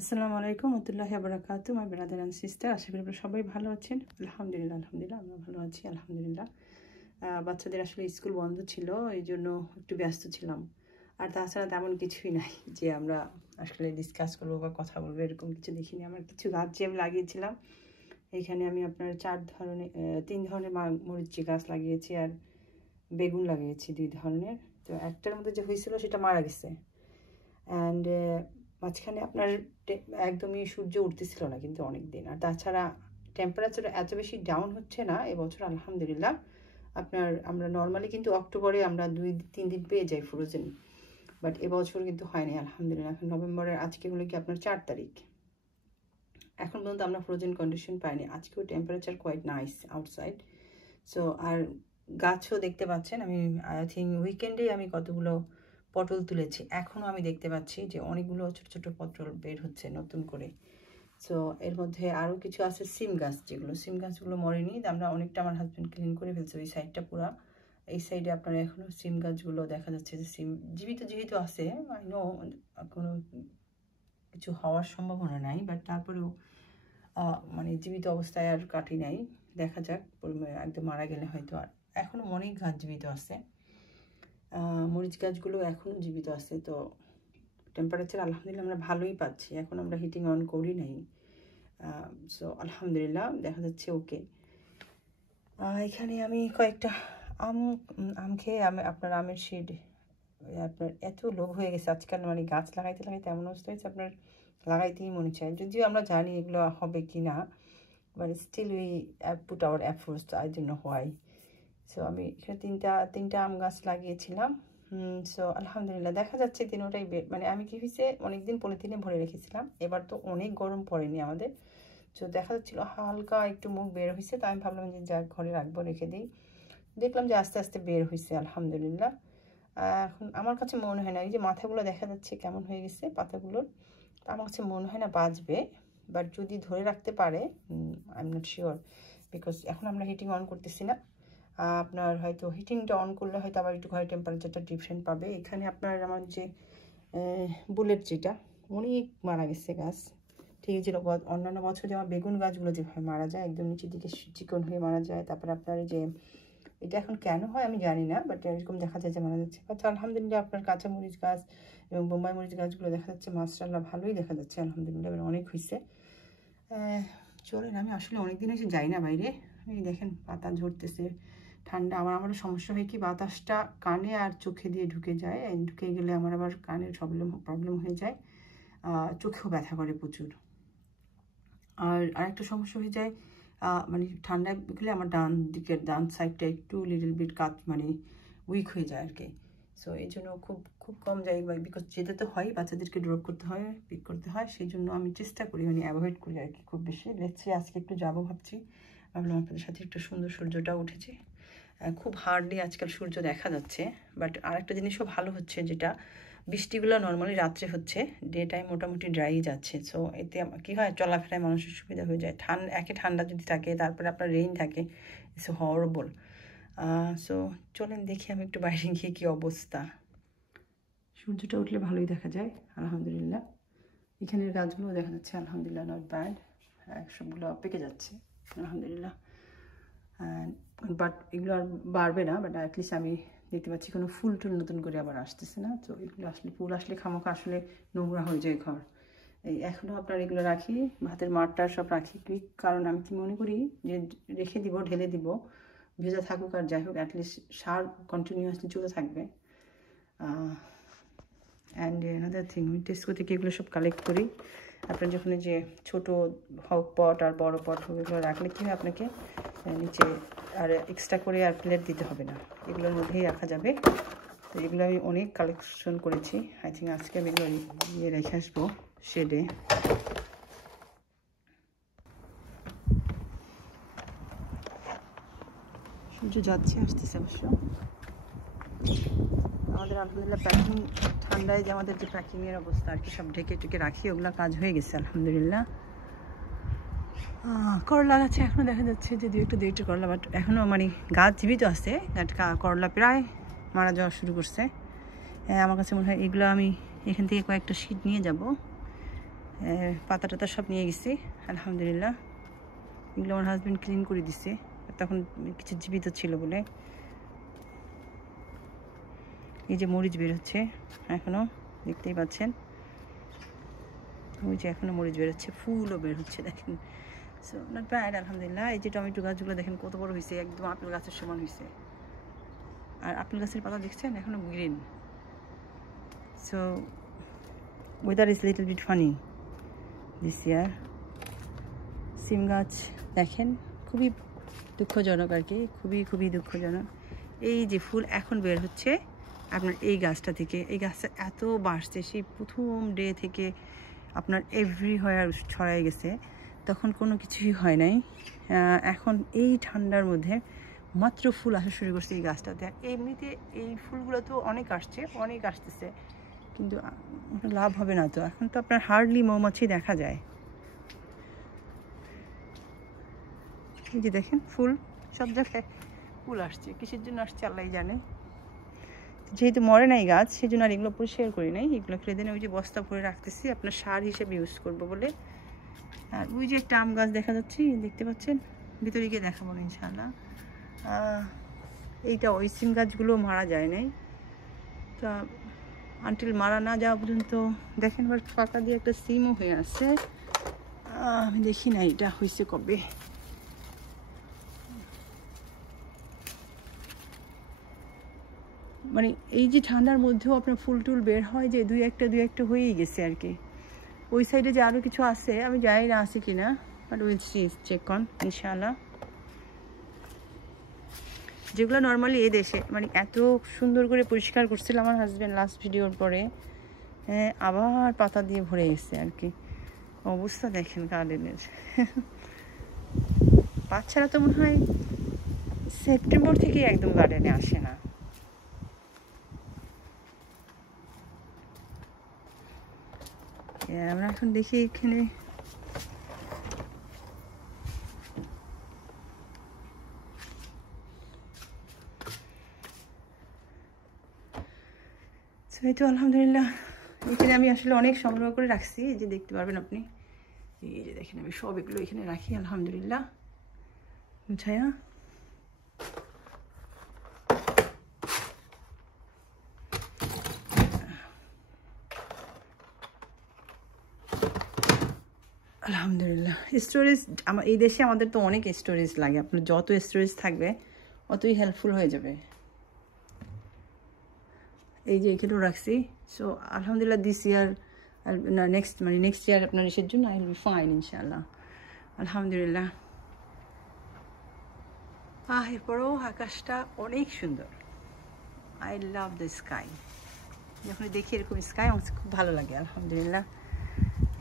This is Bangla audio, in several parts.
আসসালামু আলাইকুম ওয়ারাহমাতুল্লাহি ওয়া বারাকাতুহু মাই ব্রাদার এন্ড সিস্টার। আশা করি আপনারা সবাই ভালো আছেন। আলহামদুলিল্লাহ আমরা ভালো আছি আলহামদুলিল্লাহ। বাচ্চাদের আসলে স্কুল বন্ধ ছিল, এই জন্য একটু ব্যস্ত ছিলাম। আর তাছাড়া তেমন কিছুই নাই যে আমরা আসলে ডিসকাস করবো বা কথা বলবো, এরকম কিছু দেখিনি। আমার কিছু গাছ যে আমি লাগিয়েছিলাম, এখানে আমি আপনার 3 ধরনের মরিচি গাছ লাগিয়েছি আর বেগুন লাগিয়েছি 2 ধরনের। তো একটার মধ্যে যে হয়েছিল সেটা মারা গেছে। অ্যান্ড মাঝখানে আপনার একদমই সূর্য উঠতেছিল না কিন্তু অনেক দিন। আর তাছাড়া টেম্পারেচার এত বেশি ডাউন হচ্ছে না এবছর আলহামদুলিল্লাহ। আমরা নর্মালি কিন্তু অক্টোবরে আমরা 2-3 দিন পেয়ে যাই ফ্রোজেন, বাট এবছর কিন্তু হয়নি আলহামদুলিল্লাহ। এখন নভেম্বরের আজকে হলো কি আপনার 4 তারিখ, এখন পর্যন্ত আমরা ফ্রোজেন কন্ডিশন পাইনি। আজকেও temperature quite nice outside. So আর গাছও দেখতে পাচ্ছেন, আমি আই থিঙ্ক উইকেন্ডে আমি কতগুলো পটল তুলেছি, এখনও আমি দেখতে পাচ্ছি যে অনেকগুলো ছোট ছোট পটল বের হচ্ছে নতুন করে। সো এর মধ্যে আরও কিছু আছে সিম গাছ, যেগুলো সিম গাছগুলো মরেনি, আমরা অনেকটা আমার হাজব্যান্ড ক্লিন করে ফেলছে ওই সাইডটা পুরা। এই সাইডে আপনার এখনও সিম গাছগুলো দেখা যাচ্ছে যে সিম জীবিত যেহেতু আছে, আই নো কোনো কিছু হওয়ার সম্ভাবনা নাই, বাট তারপরেও মানে জীবিত অবস্থায় আর কাটি নাই, দেখা যাক একদম মারা গেলে হয়তো। আর এখনও অনেক গাছ জীবিত আছে, মরিচ গাছগুলো এখনও জীবিত আছে। তো টেম্পারেচার আলহামদুলিল্লাহ আমরা ভালোই পাচ্ছি, এখন আমরা হিটিং অন করি নাই। সো আলহামদুলিল্লাহ দেখা যাচ্ছে ওকে। এখানে আমি কয়েকটা আম খেয়ে আপনার আমের শেড, আপনার এত লোভ হয়ে গেছে আজকাল, মানে গাছ লাগাইতে লাগাইতে এমন অবস্থা হয়েছে আপনার লাগাইতেই মনে চায়। যদিও আমরা জানি এগুলো হবে কি না, but still we put our efforts, I don't know why. So আমি এখানে তিনটা আম গাছ লাগিয়েছিলাম। সো আলহামদুলিল্লাহ দেখা যাচ্ছে তিনোটাই মানে আমি কি হয়েছে অনেকদিন পলিথিনে ভরে রেখেছিলাম, এবার তো অনেক গরম পড়েনি আমাদের, তো দেখা যাচ্ছিলো হালকা একটু মুখ বের হয়েছে। তো আমি ভাবলাম যে যা ঘরে রাখবো, রেখে দিই। দেখলাম যে আস্তে আস্তে বের হয়েছে আলহামদুলিল্লাহ। এখন আমার কাছে মনে হয় না, এই যে মাথাগুলো দেখা যাচ্ছে কেমন হয়ে গেছে পাতাগুলোর, তো আমার কাছে মনে হয় না বাঁচবে, বাট যদি ধরে রাখতে পারে I am not sure, because এখন আমরা হিটিং অন করতেছি না। আপনার হয়তো হিটিংটা অন করলে হয়তো আবার একটু ঘরের টেম্পারেচারটা ডিফারেন্ট পাবে। এখানে আপনার আমার যে বুলেট যেটা অনেক মারা গেছে গাছ, ঠিক ছিল। অন্যান্য বছর যেমন বেগুন গাছগুলো যেভাবে মারা যায় একদম নিচের দিকে চিকন হয়ে মারা যায়, তারপর আপনার যে এটা এখন কেন হয় আমি জানি না, বাট এরকম দেখা যায় যে মারা যাচ্ছে। আচ্ছা আলহামদুলিল্লাহ আপনার কাঁচামরিচ গাছ এবং বোম্বাই মরিচ গাছগুলো দেখা যাচ্ছে মাশাআল্লাহ ভালোই দেখা যাচ্ছে আলহামদুলিল্লাহ, অনেক হয়েছে। চলেন, আমি আসলে অনেকদিন এসে যাই না বাইরে, এই দেখেন পাতা ঝরতেছে, ঠান্ডা। আমারও সমস্যা হয় কি বাতাসটা কানে আর চোখে দিয়ে ঢুকে যায়, ঢুকে গেলে আমার আবার কানের প্রবলেম হয়ে যায়, চোখেও ব্যথা করে প্রচুর। আর আরেকটা সমস্যা হয়ে যায় মানে ঠান্ডা গেলে আমার ডান সাইডটা একটু লিটল বিট মানে উইক হয়ে যায় আর কি। সো এই জন্য খুব কম যাই, বিকজ যেতে তো হয়, বাচ্চাদেরকে ড্রপ করতে হয়, পিক করতে হয়, সেই জন্য আমি চেষ্টা করি মানে অ্যাভয়েড করি আর কি খুব বেশি। লেটস সি আজকে একটু যাবো ভাবছি, ভাবলাম আপনাদের সাথে একটু সুন্দর সূর্যটাও উঠেছে। খুব হার্ডলি আজকাল সূর্য দেখা যাচ্ছে, বাট আরেকটা জিনিসও ভালো হচ্ছে, যেটা বৃষ্টিগুলো নর্মালি রাত্রে হচ্ছে, ডে টাইম মোটামুটি ড্রাই যাচ্ছে। সো এতে কী হয় চলাফেরায় মানুষের সুবিধা হয়ে যায়। ঠান্ডা যদি থাকে, তারপরে আপনার রেইন থাকে, ইটস হরেবল। সো চলেন দেখি আমি একটু বাইরে গিয়ে কী অবস্থা। সূর্যটা উঠলে ভালোই দেখা যায় আলহামদুলিল্লাহ। এখানের গাছগুলো দেখা যাচ্ছে আলহামদুলিল্লাহ নট ব্যাড, সবগুলো পেকে যাচ্ছে আলহামদুলিল্লাহ। বাট এগুলো আর বাড়বে না, বাট অ্যাটলিস্ট আমি দেখতে পাচ্ছি কোনো ফুল টুল নতুন করে আবার আসতেছে না। তো এগুলো আসলে ফুল আসলে খামোখা আসলে নোংরা হয়ে যায় ঘর। এই এখনও আপনার এগুলো রাখি, ভাতের মাঠটা সব রাখি, কারণ আমি কি মনে করি যে রেখে দিব, ঢেলে দিব, ভেজা থাকুক আর যাই হোক, অ্যাটলিস্ট সার কন্টিনিউয়াসলি চলতে থাকবে। অ্যান্ড অ্যানাদার থিং, আমি টেস্কো থেকে এগুলো সব কালেক্ট করি। আপনার যখন যে ছোটো হোক পট আর বড় পট হোক, এগুলো রাখলে কী হয় আপনাকে নিচে আর এক্সট্রা করে আর প্লেট দিতে হবে না, এগুলোর মধ্যেই রাখা যাবে। তো এগুলো আমি অনেক কালেকশন করেছি, আই থিঙ্ক আজকে আমি এগুলো নিয়ে রেখে আসবো শেডে। সূর্য যাচ্ছে আসতেছে অবশ্য। আমাদের আলহামদুলিল্লাহ প্যাকিং ঠান্ডায় যে আমাদের যে প্যাকিংয়ের অবস্থা আর কি, সব ঢেকে টেকে রাখি, ওগুলো কাজ হয়ে গেছে আলহামদুলিল্লাহ। করলা গাছে এখনও দেখা যাচ্ছে যে দুইটা করলা, বাট এখনও মানে গাছ জীবিত আছে, করলা প্রায় মারা যাওয়া শুরু করছে। আমার কাছে মনে হয় এগুলো আমি এখান থেকে কয়েকটা শীট নিয়ে যাব, পাতা টাতা সব নিয়ে গেছি আলহামদুলিল্লাহ। এগুলো আমার হাজব্যান্ড ক্লিন করে দিছে, তখন কিছু জীবিত ছিল বলে। এই যে মরিচ বের হচ্ছে এখনও, দেখতেই পাচ্ছেন, ওই যে এখনও মরিচ বের হচ্ছে, ফুলও বের হচ্ছে দেখেন। সো নট ব্যাড আলহামদুলিল্লাহ। এই যে টমেটো গাছগুলো দেখেন কত বড় হয়েছে, একদম আপেল গাছের সমান হয়েছে। আর আপেল গাছের পাতা দেখছেন এখনও green. So weather is little bit funny this year. সিম গাছ দেখেন খুবই দুঃখজনক আর কি, খুবই দুঃখজনক। এই যে ফুল এখন বের হচ্ছে আপনার এই গাছটা থেকে। এই গাছটা এত বাড়ছে, সেই প্রথম ডে থেকে আপনার এভরিহোয়ার ছড়াই গেছে, তখন কোনো কিছুই হয় নাই। এখন এই ঠান্ডার মধ্যে মাত্র ফুল আসা শুরু করছে এই গাছটাতে। এমনিতে এই ফুলগুলো তো অনেক আসতেছে, কিন্তু লাভ হবে না তো। এখন তো আপনার হার্ডলি মৌমাছি দেখা যায়। এই যে দেখেন ফুল, সব জায়গায় ফুল আসছে, কিসের জন্য আসছে আল্লাহ জানে। যেহেতু মরে নাই গাছ, সেই জন্য আর এগুলো পরিষ্কার করি নাই, এগুলো ফেলে দিন। ওই যে বস্তা ভরে রাখতেছি আপনার সার হিসেবে ইউজ করবো বলে। আর ওই যে একটা আম গাছ দেখা যাচ্ছে, দেখতে পাচ্ছেন, ভিতরে গিয়ে দেখাবো না ইনশাআল্লাহ। এইটা ওই সিম গাছগুলো মারা যায় নাই, তা আনটিল মারা না যাওয়া পর্যন্ত দেখেন। আবার ফাঁকা দিয়ে একটা সিমও হয়ে আছে, আমি দেখি না এটা হয়েছে কবে। মানে এই যে ঠান্ডার মধ্যেও আপনার ফুল টুল বের হয় যে দুই একটা হয়েই গেছে আর কি। ওই সাইডে যে আরও কিছু আছে আমি জানি না আছে কি না, but will see, check on ইনশাআল্লাহ। যেগুলো নর্মালি এই দেশে মানে এত সুন্দর করে পরিষ্কার করছিল আমার হাজব্যান্ড লাস্ট ভিডিওর পরে, আবার পাতা দিয়ে ভরে গেছে আর কি। অবস্থা দেখেন গার্ডেনের। বাচ্চারা তো মনে হয় সেপ্টেম্বর থেকে একদম গার্ডেনে আসে না। আমরা এখন দেখি এখানে এই তো আলহামদুলিল্লাহ। এখানে আমি আসলে অনেক সংগ্রহ করে রাখছি, এই যে দেখতে পারবেন আপনি, এই যে দেখেন আমি সব এগুলো এখানে রাখি আলহামদুলিল্লাহ ছায়া। আলহামদুলিল্লাহ। স্টোরেজ এই দেশে আমাদের তো অনেক স্টোরেজ লাগে, আপনার যত স্টোরেজ থাকবে অতই হেল্পফুল হয়ে যাবে। এই যে এখানেও রাখছি। সো আলহামদুলিল্লাহ দিস ইয়ার না নেক্সট ইয়ার আপনার এসের জন্য আই উইল বি ফাইন ইনশাআল্লাহ আলহামদুলিল্লাহ। এরপরেও আকাশটা অনেক সুন্দর। I love the sky. যখন দেখি এরকম স্কাই আমার খুব ভালো লাগে আলহামদুলিল্লাহ।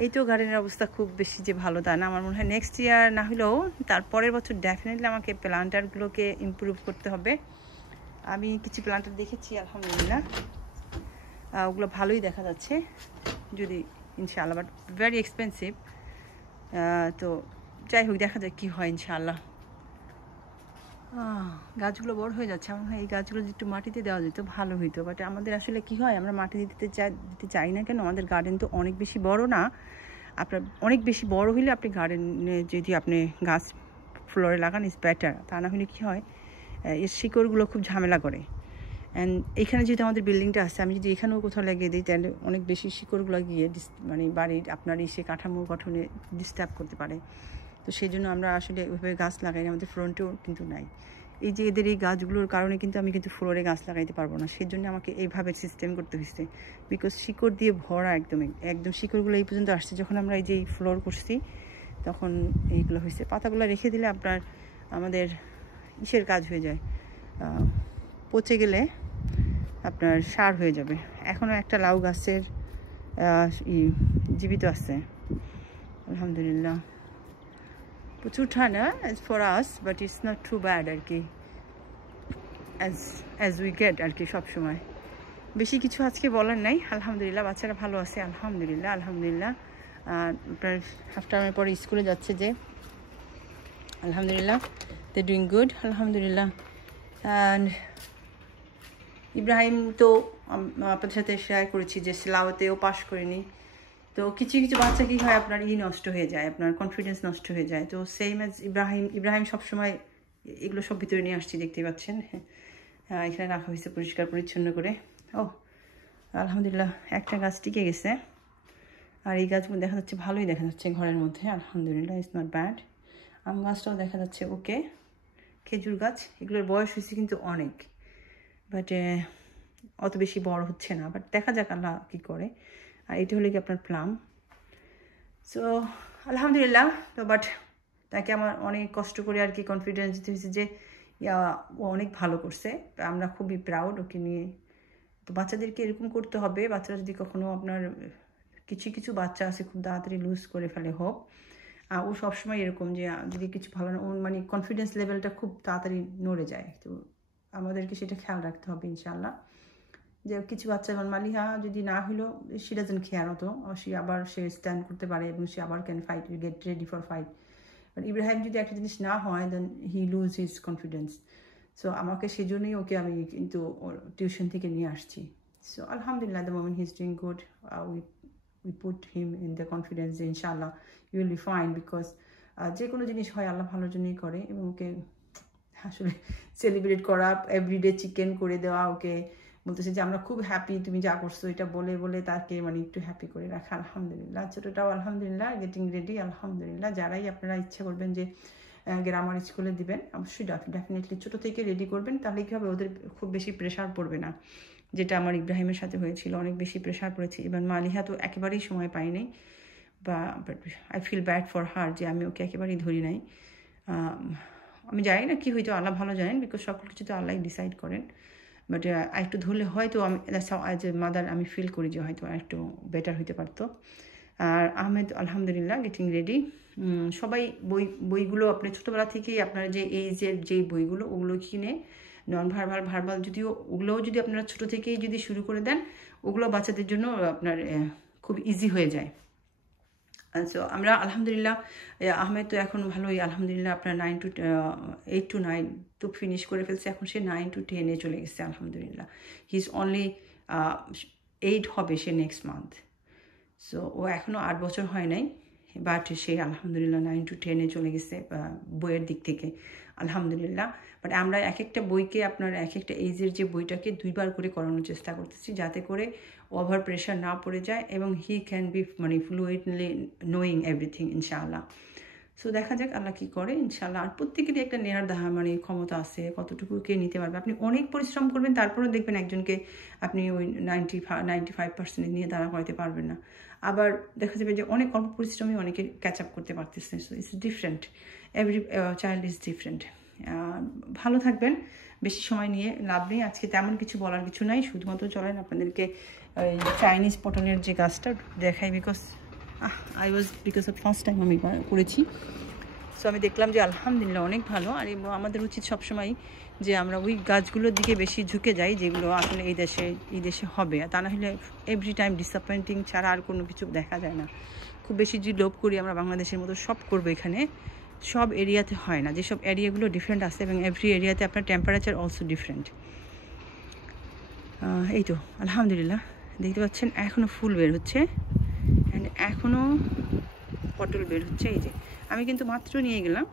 এই তো গার্ডেনের অবস্থা খুব বেশি যে ভালো তা না, আমার মনে হয় নেক্সট ইয়ার না হলেও তারপরের বছর ডেফিনেটলি আমাকে প্লান্টারগুলোকে ইমপ্রুভ করতে হবে। আমি কিছু প্লান্টার দেখেছি আলহামদুলিল্লাহ, ওগুলো ভালোই দেখা যাচ্ছে যদি ইনশাআল্লাহ, বাট ভেরি এক্সপেন্সিভ। তো যাই হোক দেখা যাক কী হয় ইনশাআল্লাহ। গাছগুলো বড় হয়ে যাচ্ছে, আমার হয় এই গাছগুলো যদি একটু মাটিতে দেওয়া যেত ভালো হইতো, বাট আমাদের আসলে কি হয় আমরা মাটি দিতে চাই না কেন, আমাদের গার্ডেন তো অনেক বেশি বড় না। আপনার অনেক বেশি বড় হইলে আপনি গার্ডেনে যদি আপনি গাছ ফ্লোরে লাগান ইজ বেটার, তা না হলে কী হয় এর শিকড়গুলো খুব ঝামেলা করে। অ্যান্ড এখানে যেহেতু আমাদের বিল্ডিংটা আছে, আমি যদি এখানেও কোথাও লাগিয়ে দিই তাহলে অনেক বেশি শিকড়গুলো গিয়ে মানে বাড়ির আপনার এসে কাঠামো গঠনে ডিস্টার্ব করতে পারে। তো সেই জন্য আমরা আসলে ওইভাবে গাছ লাগাই না, আমাদের ফ্রন্টেও কিন্তু নাই। এই যে এদের এই গাছগুলোর কারণে কিন্তু আমি কিন্তু ফ্লোরে গাছ লাগাইতে পারবো না, সেই জন্য আমাকে এইভাবে সিস্টেম করতে হয়েছে। বিকজ শিকড় দিয়ে ভরা একদম শিকড়গুলো এই পর্যন্ত আসছে। যখন আমরা এই যে ফ্লোর করছি তখন এইগুলো হয়েছে। পাতাগুলো রেখে দিলে আপনার আমাদের ইসের কাজ হয়ে যায়, পচে গেলে আপনার সার হয়ে যাবে। এখনও একটা লাউ গাছের জীবিত আছে আলহামদুলিল্লাহ। প্রচুর ঠান্ডা as for us, but it's not too bad আর কি, অ্যাজ উই গেট আর কি। সবসময় বেশি কিছু আজকে বলার নাই আলহামদুলিল্লাহ। বাচ্চারা ভালো আছে আলহামদুলিল্লাহ আলহামদুলিল্লাহ। আপনার হাফ টাইমের পরে স্কুলে যাচ্ছে যে আলহামদুলিল্লাহ, দে ডুইং গুড আলহামদুলিল্লাহ। অ্যান্ড ইব্রাহিম তো আপনাদের সাথে শেয়ার করেছি যে সিলাওয়াতেও পাশ করিনি, তো কিছু কিছু বাচ্চা কী হয় আপনার নষ্ট হয়ে যায়, আপনার কনফিডেন্স নষ্ট হয়ে যায়। তো সেম অ্যাজ ইব্রাহিম সবসময় এগুলো সব ভিতরে নিয়ে আসছি, দেখতে পাচ্ছেন। এখানে রাখা হয়েছে পরিষ্কার পরিচ্ছন্ন করে। ও আলহামদুলিল্লাহ একটা গাছ টিকে গেছে, আর এই গাছগুলো দেখা যাচ্ছে ভালোই দেখা যাচ্ছে ঘরের মধ্যে, আলহামদুলিল্লাহ, ইটস নট ব্যাড। আম গাছটাও দেখা যাচ্ছে ওকে। খেজুর গাছ এগুলোর বয়স হয়েছে কিন্তু অনেক, বাট অত বেশি বড় হচ্ছে না, বাট দেখা যাক আল্লাহ কী করে। আর এটা হলো কি আপনার প্লাম। সো আলহামদুলিল্লাহ। তো বাট তাকে আমার অনেক কষ্ট করে আর কি কনফিডেন্স দিতে হয়েছে যে ও অনেক ভালো করছে, আমরা খুবই প্রাউড ওকে নিয়ে। তো বাচ্চাদেরকে এরকম করতে হবে। বাচ্চারা যদি কখনো আপনার কিছু কিছু বাচ্চা আছে খুব তাড়াতাড়ি লুজ করে ফেলে হোক, ও সবসময় এরকম যে যদি কিছু ভালো না, ওর মানে কনফিডেন্স লেভেলটা খুব তাড়াতাড়ি নড়ে যায়। তো আমাদেরকে সেটা খেয়াল রাখতে হবে ইনশাআল্লাহ। যে কিছু বাচ্চা যেমন মালিহা যদি না হলো, সে ডাজন্ট কেয়ার হতো, সে স্ট্যান্ড করতে পারে এবং সে আবার can fight, get ready for fight. But Ibrahim যদি একটা জিনিস না হয়, দেন হি লুজ হিজ কনফিডেন্স। সো আমাকে সেজন্যই ওকে আমি কিন্তু টিউশন থেকে নিয়ে আসছি। সো আলহামদুলিল্লাহ, the moment he is doing good, we put him in the confidence যে ইনশাআল্লাহ you will be fine, because যে কোনো জিনিস হয় আল্লাহ ভালোর জন্যই করে। এবং ওকে আসলে সেলিব্রেট করা, এভরিডে চিকেন করে দেওয়া, ওকে বলতেছে যে আমরা খুব হ্যাপি তুমি যা করছো, এটা বলে বলে তাকে মানে একটু হ্যাপি করে রাখা। আলহামদুলিল্লাহ। ছোটোটাও আলহামদুলিল্লাহ গেটিং রেডি, আলহামদুলিল্লাহ। যারাই আপনারা ইচ্ছা করবেন যে গ্রামার স্কুলে দিবেন, অবশ্যই ডেফিনেটলি ছোটো থেকে রেডি করবেন, তাহলে কী হবে, ওদের খুব বেশি প্রেশার পড়বে না, যেটা আমার ইব্রাহিমের সাথে হয়েছিল, অনেক বেশি প্রেশার পড়েছে। এবার মালিহা তো একেবারেই সময় পাইনি, বা I feel bad for her যে আমি ওকে একেবারেই ধরি নাই। আমি জানি না কী হয়তো, আল্লাহ ভালো জানেন, বিকজ সকল কিছু তো আল্লাহ ডিসাইড করেন। বাট একটু ধরলে হয়তো আমি অ্যাজ এ মাদার আমি ফিল করি যে হয়তো একটু বেটার হইতে পারতো। আর আহমেদ আলহামদুলিল্লাহ গেটিং রেডি। সবাই বইগুলো আপনি ছোটোবেলা থেকেই আপনার যে এইজের যেই বইগুলো, ওগুলো কিনে নন ভার্বাল যদিও, ওগুলোও যদি আপনারা ছোটো থেকেই যদি শুরু করে দেন, ওগুলো বাচ্চাদের জন্য আপনার খুব ইজি হয়ে যায়। সো আমরা আলহামদুলিল্লাহ, আহমেদ তো এখন ভালোই আলহামদুলিল্লাহ আপনার 8 to 9 তো ফিনিশ করে ফেলছে, এখন সে 9 to 10 চলে গেছে আলহামদুলিল্লাহ। হি ইজ অনলি 8 হবে সে নেক্সট মান্থ। সো ও এখনও 8 বছর হয় নাই, বাট সে আলহামদুলিল্লাহ 9 to 10 চলে গেছে বইয়ের দিক থেকে আলহামদুলিল্লাহ। বাট আমরা এক একটা বইকে আপনার এক একটা এইজের যে বইটাকে 2 বার করে করানোর চেষ্টা করতেছি, যাতে করে ওভার প্রেশার না পড়ে যায় এবং হি ক্যান বি মানে ফ্লুয়েন্টলি নোয়িং এভরিথিং ইনশাআল্লাহ। সো দেখা যাক আল্লাহ কী করে ইনশাআল্লাহ। আর প্রত্যেকেরই একটা নেয়ার মানে ক্ষমতা আছে, কতটুকু কে নিতে পারবে। আপনি অনেক পরিশ্রম করবেন, তারপরেও দেখবেন একজনকে আপনি ওই 95% নিয়ে দাঁড়া করাতে পারবেন না। আবার দেখা যাবে যে অনেক অল্প পরিশ্রমে অনেকে ক্যাচ আপ করতে পারতেছে। So it's different, every child is different. ভালো থাকবেন, বেশি সময় নিয়ে লাভ নেই। আজকে তেমন কিছু বলার কিছু নাই, শুধুমাত্র চলেন আপনাদেরকে ওই চাইনিজ পটনের যে গাছটা দেখাই, বিকজ অফ ফার্স্ট টাইম আমি করেছি। সো আমি দেখলাম যে আলহামদুলিল্লাহ অনেক ভালো। আর আমাদের উচিত সবসময় যে আমরা ওই গাছগুলোর দিকে বেশি ঝুঁকে যাই যেগুলো আসলে এই দেশে হবে, তা না হলে এভরি টাইম ডিসঅ্যাপয়েন্টিং ছাড়া আর কোনো কিছু দেখা যায় না। খুব বেশি যে লোভ করি আমরা বাংলাদেশের মতো সব করবো, এখানে সব এরিয়াতে হয় না। যেসব এরিয়াগুলো ডিফারেন্ট আছে এবং এভরি এরিয়াতে আপনার টেম্পারেচার অলসো ডিফারেন্ট। এই তো আলহামদুলিল্লাহ দেখতে পাচ্ছেন এখনও ফুল বের হচ্ছে, অ্যান্ড এখনও পটল বের হচ্ছে। এই যে আমি কিন্তু মাত্র নিয়ে গেলাম,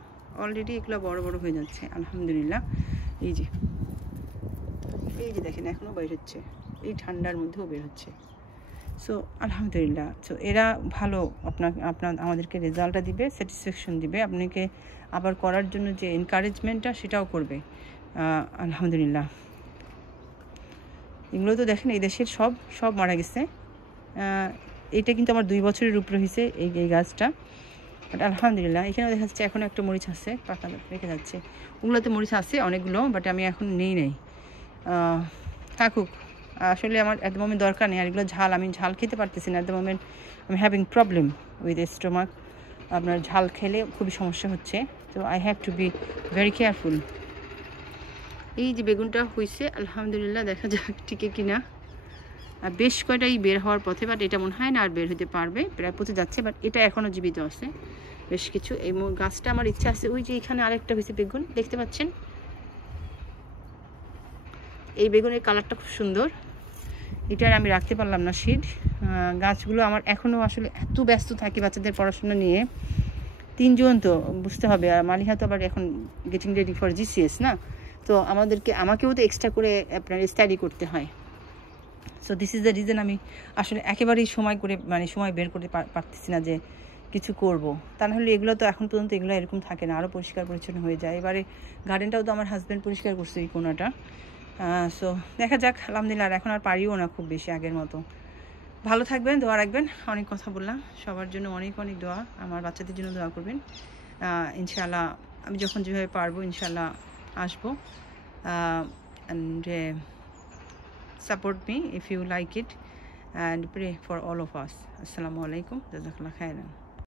অলরেডি এগুলো বড় বড় হয়ে যাচ্ছে আলহামদুলিল্লাহ। এই যে দেখেন এখনও বের হচ্ছে, এই ঠান্ডার মধ্যেও বের হচ্ছে। সো আলহামদুলিল্লাহ। সো এরা ভালো আমাদেরকে রেজাল্টটা দিবে, স্যাটিসফ্যাকশন দিবে, আপনাকে আবার করার জন্য যে এনকারেজমেন্টটা সেটাও করবে আলহামদুলিল্লাহ। এগুলো তো দেখেন এই দেশের সব মারা গেছে। এটা কিন্তু আমার 2 বছরের উপরে হয়েছে এই গাছটা, বাট আলহামদুলিল্লাহ। এখানেও দেখা যাচ্ছে এখনও একটা মরিচ আছে, পাকা রেখে যাচ্ছে। ওগুলোতে মরিচ আছে অনেকগুলো, বাট আমি এখন নেই থাকুক। আসলে আমার এট দ্য মোমেন্ট দরকার নেই। আর এগুলো আমি ঝাল খেতে পারতেছি না এট দ্য মোমেন্ট। আমি হ্যাভিং প্রবলেম উইথ স্টোমাক। আপনার ঝাল খেলে খুবই সমস্যা হচ্ছে, তো I have to be very careful. এই যে বেগুনটা হয়েছে আলহামদুলিল্লাহ, দেখা যাক টিকে কিনা। আর বেশ কয়টাই বের হওয়ার পথে, বাট এটা মনে হয় না আর বের হতে পারবে, প্রায় পচে যাচ্ছে। বাট এটা এখনও জীবিত আছে বেশ কিছু। এই গাছটা আমার ইচ্ছা আছে, ওই যে এখানে আরেকটা হয়েছে বেগুন দেখতে পাচ্ছেন। এই বেগুনের কালারটা খুব সুন্দর, এটার আমি রাখতে পারলাম না শিট। গাছগুলো আমার এখনও আসলে এত ব্যস্ত থাকি বাচ্চাদের পড়াশোনা নিয়ে, 3 জন তো বুঝতে হবে, আর মালিহা তো আবার এখন গেটিং রেডি ফর GCS না, তো আমাকেও তো এক্সট্রা করে আপনার স্টাডি করতে হয়। So this is the reason আমি আসলে একেবারেই সময় বের করতে পারতেছি না যে কিছু করব। তা নাহলে এগুলো তো এখন পর্যন্ত এগুলো এরকম থাকে না, আরও পরিষ্কার পরিচ্ছন্ন হয়ে যায়। এবারে গার্ডেনটাও তো আমার হাজব্যান্ড পরিষ্কার করছে এই কোনাটা। সো দেখা যাক, আলহামদুলিল্লাহ। আর এখন আর পারিও না খুব বেশি আগের মতো। ভালো থাকবেন, দোয়া রাখবেন। অনেক কথা বললাম, সবার জন্য অনেক অনেক দোয়া, আমার বাচ্চাদের জন্য দোয়া করবেন। ইনশাআল্লাহ আমি যখন যেভাবে পারবো ইনশাআল্লাহ আসবো। And support me if you like it, and pray for all of us. Assalamu alaikum, jazakallah khairan.